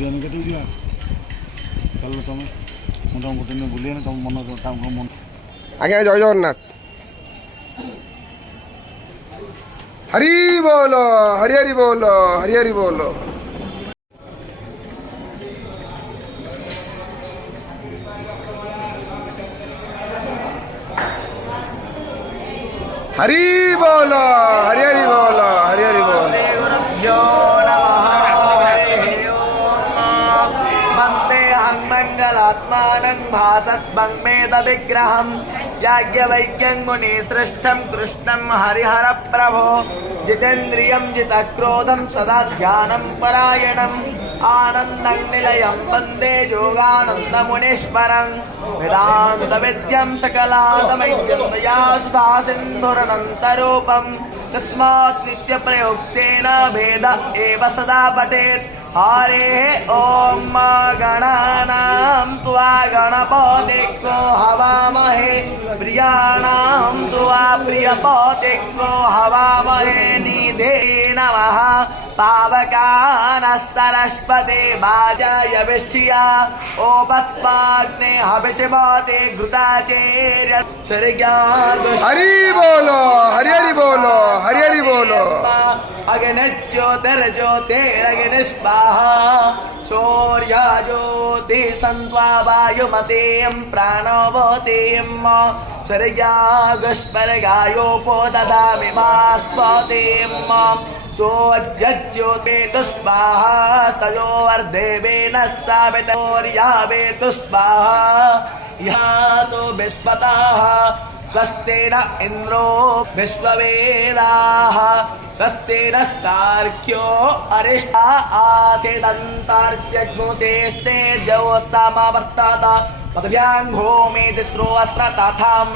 Boolean कटी दिया चलो तुम मुझे गोटे दिन बुलियान तुम मन मन आज्ञा जय जगन्नाथ हरि बोलो हरि हरि बोलो हरि हरि बोलो हरि बोलो हरि हरि बोलो हरि हरि बोलो मंगलात्मानं भासद्भंगमेद विग्रहं याज्ञवल्क्यं मुनि सृष्टं कृष्णं हरिहर प्रभो जितेन्द्रियं जितक्रोधं सदा ध्यानं परायणम् आनन्दं निलयं वन्दे योगानन्दमुनीश्वरं वेदान्तविद्यं सकलातमैक्यं मया सुधा सिन्धुरनन्तरूपं तस्मात् नित्यप्रयोक्तेन भेद एव सदा पठेत् हरेः ॐ गणानां त्वा गणपतिको हवामहे प्रियाणां त्वा प्रियपतिको हवामहे निधे नमः पावकानः सरस्वती वाजाय विष्ठिया ओपत्वाग्ने हविषवते घृताचेर्य हरि बोलो हरि हरि बोलो हरि हरि बोलो अग्निज्योतिर्ज्योतिरग्निस्वाहा शौर्य ज्योति सन्त्वा वायुमतीं प्राणवतीं स्वर्गागस्वर्गायोपो ददामि बाष्पतीं सोऽज्योतिर्स्वाहा सयोर्देवेन सावितौर्यावेतुस्वाहा यातो विश्वतः स्वस्ति न इन्द्रो विश्ववेदाः स्वस्ति नस्तार्क्ष्यो अरिष्टा आसेदन्तार्क्ष्यग्मुसेस्ते द्यौ समावर्तत पदव्याङ्घो मे तिस्रो अस्र तथाम्